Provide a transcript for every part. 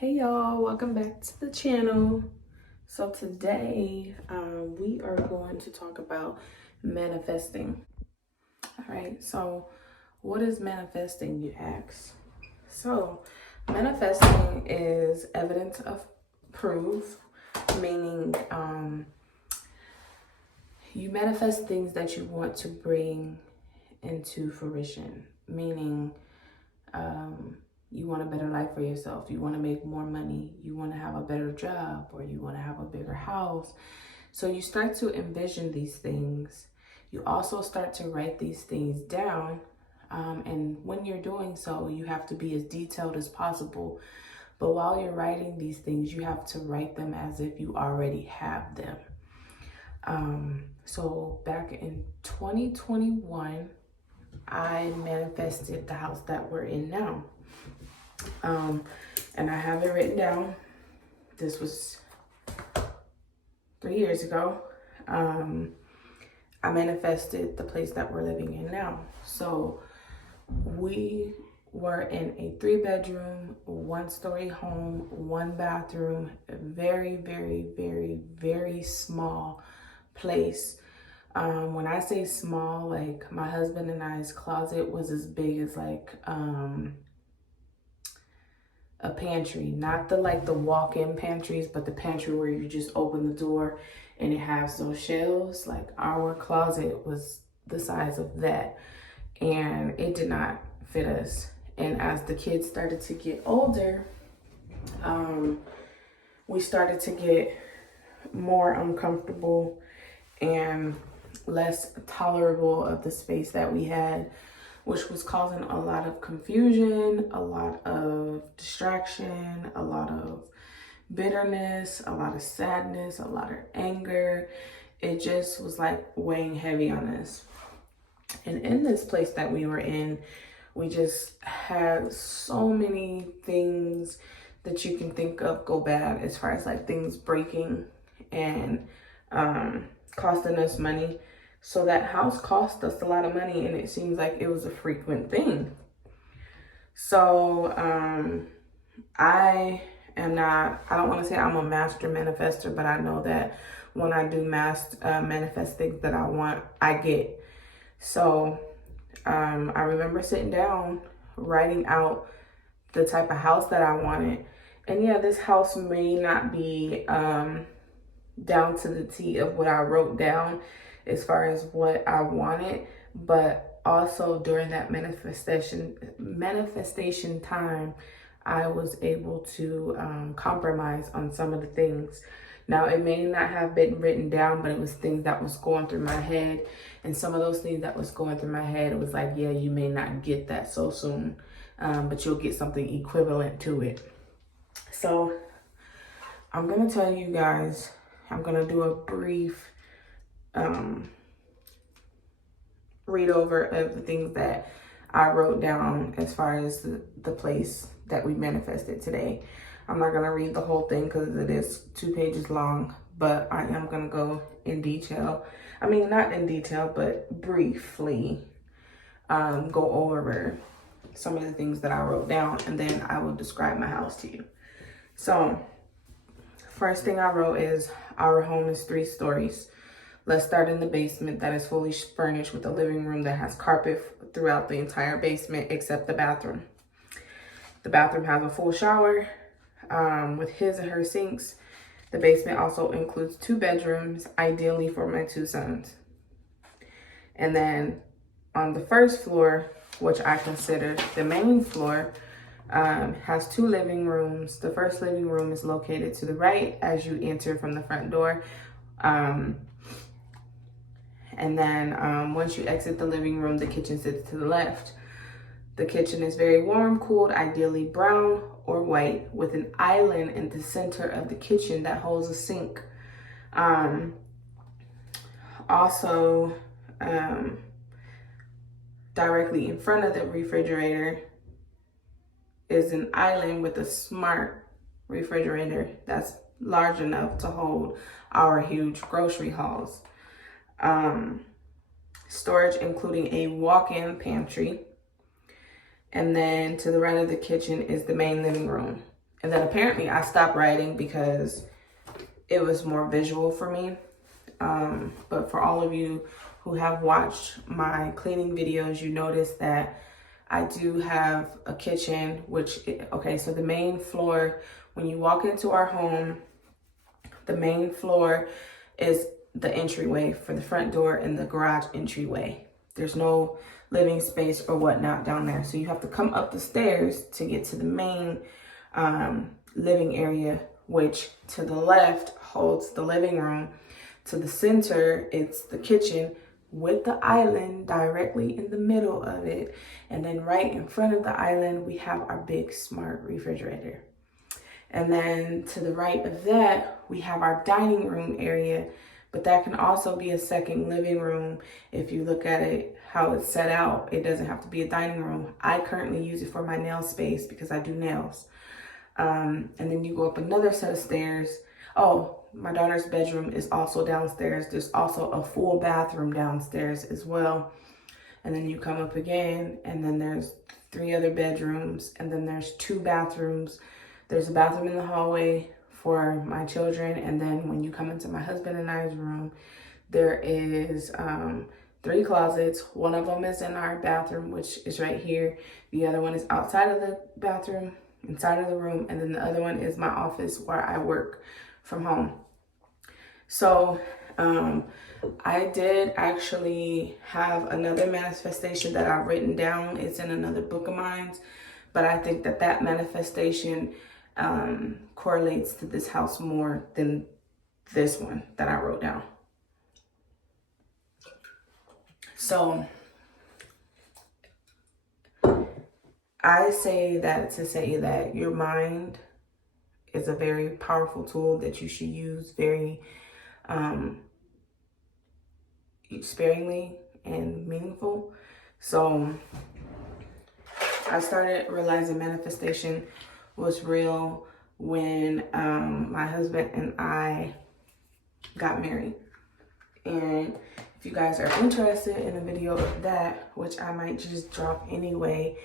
Hey y'all, welcome back to the channel. So today we are going to talk about manifesting. All right, so what is manifesting, you ask? So manifesting is evidence of proof, meaning you manifest things that you want to bring into fruition, meaning you want a better life for yourself. You want to make more money. You want to have a better job, or you want to have a bigger house. So you start to envision these things. You also start to write these things down. And when you're doing so, you have to be as detailed as possible. But while you're writing these things, you have to write them as if you already have them. So back in 2021, I manifested the house that we're in now. And I have it written down. This was 3 years ago. I manifested the place that we're living in now. So we were in a 3-bedroom, 1-story home, 1 bathroom, a very, very, very, very small place. When I say small, like my husband and I's closet was as big as like a pantry, not the walk-in pantries, but the pantry where you just open the door and it has those shelves. Like our closet was the size of that, and it did not fit us. And as the kids started to get older, we started to get more uncomfortable and less tolerable of the space that we had, which was causing a lot of confusion, a lot of distraction, a lot of bitterness, a lot of sadness, a lot of anger. It just was like weighing heavy on us. And in this place that we were in, we just had so many things that you can think of go bad, as far as like things breaking and costing us money. So that house cost us a lot of money, and it seems like it was a frequent thing. So I don't want to say I'm a master manifester, but I know that when I do manifest things that I want, I get. So I remember sitting down, writing out the type of house that I wanted. And yeah, this house may not be down to the T of what I wrote down as far as what I wanted, but also during that manifestation time, I was able to compromise on some of the things. Now, it may not have been written down, but it was things that was going through my head. And some of those things that was going through my head, it was like, yeah, you may not get that so soon, but you'll get something equivalent to it. So I'm going to tell you guys, I'm going to do a brief read over of the things that I wrote down as far as the place that we manifested today. I'm not going to read the whole thing because it is 2 pages long, but I am going to go in detail. I mean, not in detail, but briefly go over some of the things that I wrote down, and then I will describe my house to you. So first thing I wrote is, our home is 3 stories. Let's start in the basement that is fully furnished with a living room that has carpet throughout the entire basement except the bathroom. The bathroom has a full shower with his and her sinks. The basement also includes 2 bedrooms, ideally for my 2 sons. And then on the first floor, which I consider the main floor, has 2 living rooms. The first living room is located to the right as you enter from the front door. And then once you exit the living room, the kitchen sits to the left. The kitchen is very warm, cooled, ideally brown or white, with an island in the center of the kitchen that holds a sink. Also, directly in front of the refrigerator is an island with a smart refrigerator that's large enough to hold our huge grocery hauls. Storage including a walk-in pantry. And then to the right of the kitchen is the main living room. And then apparently I stopped writing because it was more visual for me. But for all of you who have watched my cleaning videos, you notice that I do have a kitchen, okay, so the main floor, when you walk into our home, the main floor is the entryway for the front door and the garage entryway. There's no living space or whatnot down there. So you have to come up the stairs to get to the main living area, which to the left holds the living room. To the center, it's the kitchen with the island directly in the middle of it. And then right in front of the island, we have our big smart refrigerator. And then to the right of that, we have our dining room area, but that can also be a second living room. If you look at it, how it's set out, it doesn't have to be a dining room. I currently use it for my nail space because I do nails. And then you go up another set of stairs. Oh, my daughter's bedroom is also downstairs. There's also a full bathroom downstairs as well. And then you come up again, and then there's 3 other bedrooms, and then there's 2 bathrooms. There's a bathroom in the hallway for my children, and then when you come into my husband and I's room, there is 3 closets. One of them is in our bathroom, which is right here. The other one is outside of the bathroom, inside of the room, and then the other one is my office where I work from home. So I did actually have another manifestation that I've written down. It's in another book of mine, but I think that that manifestation correlates to this house more than this one that I wrote down. So I say that to say that your mind is a very powerful tool that you should use very sparingly and meaningful. So I started realizing manifestation was real when my husband and I got married. And if you guys are interested in a video of that, which I might just drop anyway,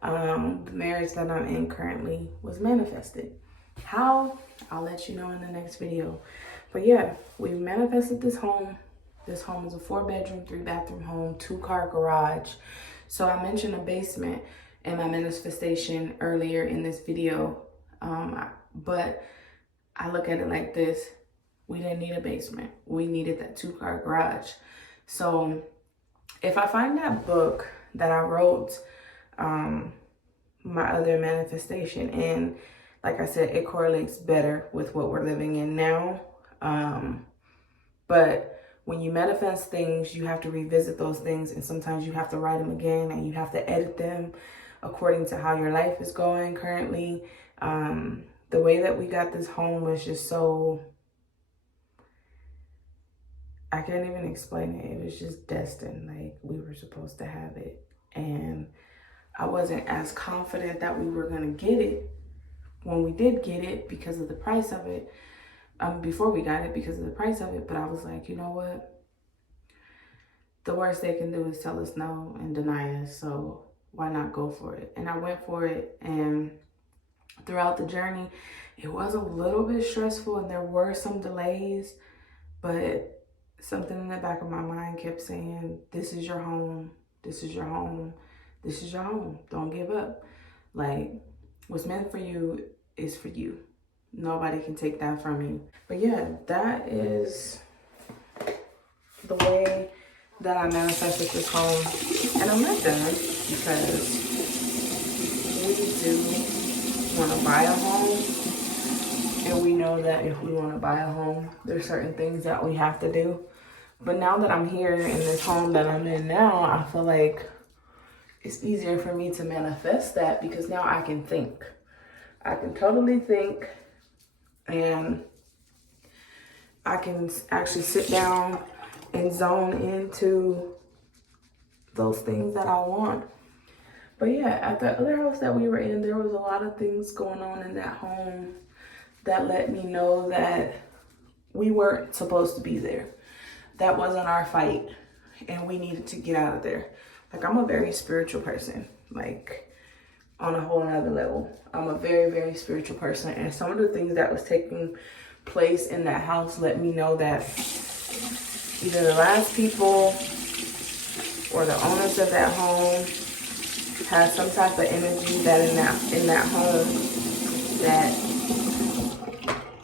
the marriage that I'm in currently was manifested. How? I'll let you know in the next video. But yeah, we've manifested this home. This home is a 4-bedroom, 3-bathroom home, 2-car garage. So I mentioned a basement in my manifestation earlier in this video. But I look at it like this. We didn't need a basement. We needed that 2-car garage. So if I find that book that I wrote, my other manifestation, and like I said, it correlates better with what we're living in now. But when you manifest things, you have to revisit those things, and sometimes you have to write them again, and you have to edit them according to how your life is going currently. The way that we got this home was just so, I can't even explain it. It was just destined. Like, we were supposed to have it. And I wasn't as confident that we were going to get it when we did get it because of the price of it. Before we got it because of the price of it. But I was like, you know what? The worst they can do is tell us no and deny us. So why not go for it? And I went for it. And throughout the journey, it was a little bit stressful and there were some delays. But something in the back of my mind kept saying, this is your home. This is your home. This is your home. Don't give up. Like, what's meant for you is for you. Nobody can take that from you. But yeah, that is the way that I manifested this home. And I'm not done because we do want to buy a home. And we know that if we want to buy a home, there's certain things that we have to do. But now that I'm here in this home that I'm in now, I feel like it's easier for me to manifest that because now I can think. I can totally think, and I can actually sit down and zone into those things that I want. But yeah, at the other house that we were in, there was a lot of things going on in that home that let me know that we weren't supposed to be there. That wasn't our fight, and we needed to get out of there. Like, I'm a very spiritual person. Like, on a whole nother level. I'm a very, very spiritual person, and some of the things that was taking place in that house let me know that either the last people or the owners of that home had some type of energy that in that home that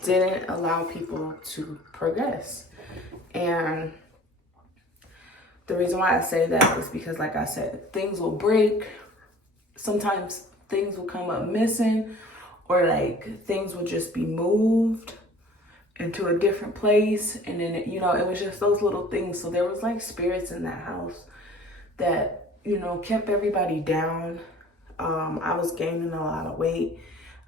didn't allow people to progress. And the reason why I say that is because, like I said, things will break. Sometimes things will come up missing, or like things will just be moved into a different place. And then, it was just those little things. So there was like spirits in that house that, kept everybody down. I was gaining a lot of weight.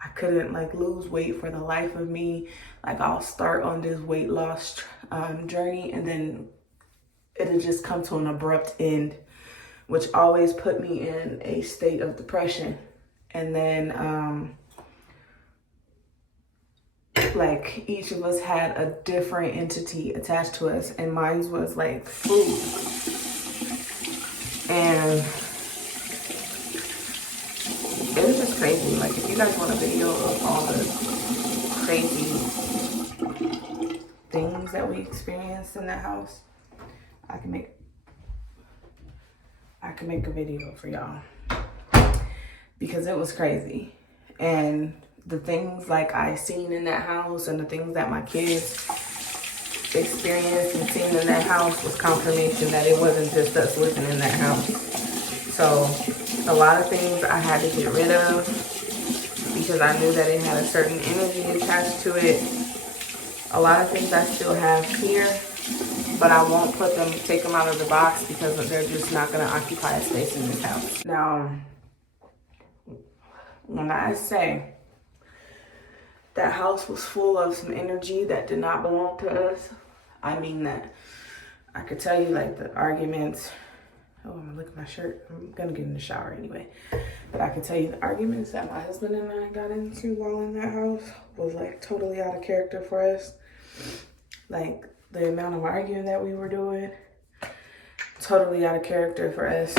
I couldn't like lose weight for the life of me. Like I'll start on this weight loss journey, and then it'll just come to an abrupt end, which always put me in a state of depression. And then like each of us had a different entity attached to us, and mine was like food. And it was just crazy. Like if you guys want a video of all the crazy things that we experienced in that house, I can make a video for y'all, because it was crazy. And the things like I seen in that house and the things that my kids experienced and seen in that house was confirmation that it wasn't just us living in that house. So a lot of things I had to get rid of because I knew that it had a certain energy attached to it. A lot of things I still have here, but I won't take them out of the box because they're just not going to occupy a space in this house. Now, when I say that house was full of some energy that did not belong to us, I mean that. I could tell you like the arguments. Oh, I'm gonna look at my shirt. I'm gonna get in the shower anyway. But I could tell you the arguments that my husband and I got into while in that house was like totally out of character for us. Like the amount of arguing that we were doing, totally out of character for us.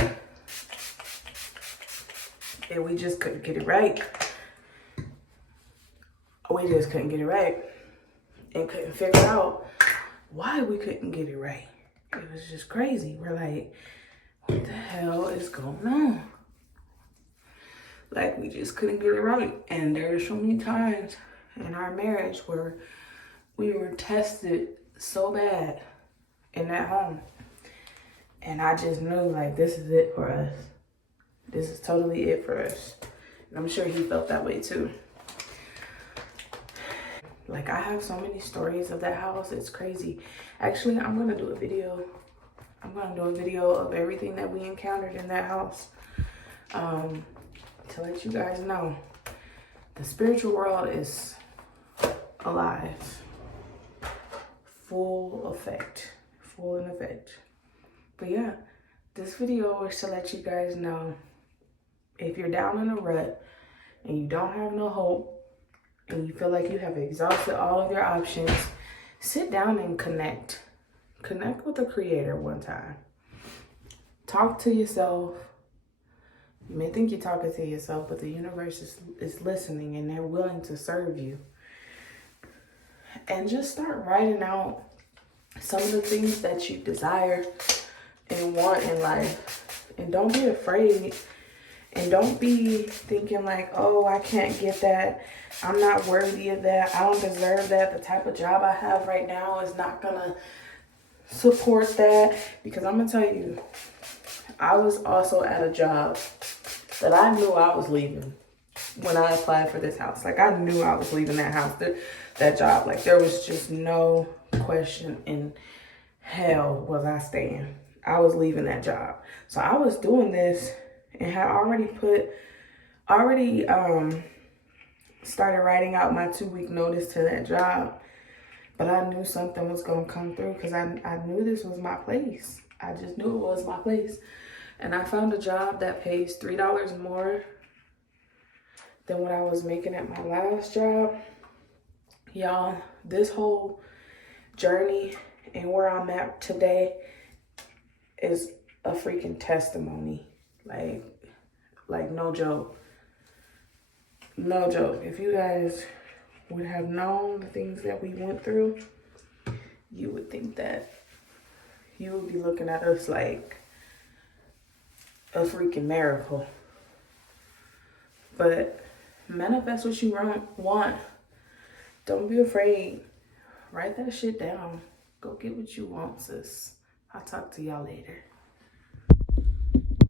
And we just couldn't get it right. We just couldn't get it right. And couldn't figure out why we couldn't get it right. It was just crazy. We're like, what the hell is going on? Like, we just couldn't get it right. And there were so many times in our marriage where we were tested so bad in that home. And I just knew, like, this is it for us. This is totally it for us. And I'm sure he felt that way too. Like, I have so many stories of that house. It's crazy. Actually, I'm going to do a video. I'm going to do a video of everything that we encountered in that house. To let you guys know, the spiritual world is alive. Full in effect. But yeah, this video is to let you guys know, if you're down in a rut and you don't have no hope and you feel like you have exhausted all of your options, sit down and connect. Connect with the Creator one time. Talk to yourself. You may think you're talking to yourself, but the universe is listening and they're willing to serve you. And just start writing out some of the things that you desire and want in life. And don't be afraid. And don't be thinking like, oh, I can't get that. I'm not worthy of that. I don't deserve that. The type of job I have right now is not going to support that. Because I'm going to tell you, I was also at a job that I knew I was leaving when I applied for this house. Like, I knew I was leaving that house, that job. Like, there was just no question in hell was I staying. I was leaving that job. So I was doing this and had already started writing out my 2-week notice to that job. But I knew something was going to come through because I knew this was my place. I just knew it was my place. And I found a job that pays $3 more than what I was making at my last job. Y'all, this whole journey and where I'm at today is a freaking testimony. Like no joke. no joke. If you guys would have known the things that we went through, you would think that you would be looking at us like a freaking miracle. But manifest what you want. Don't be afraid. Write that shit down. Go get what you want, sis. I'll talk to y'all later.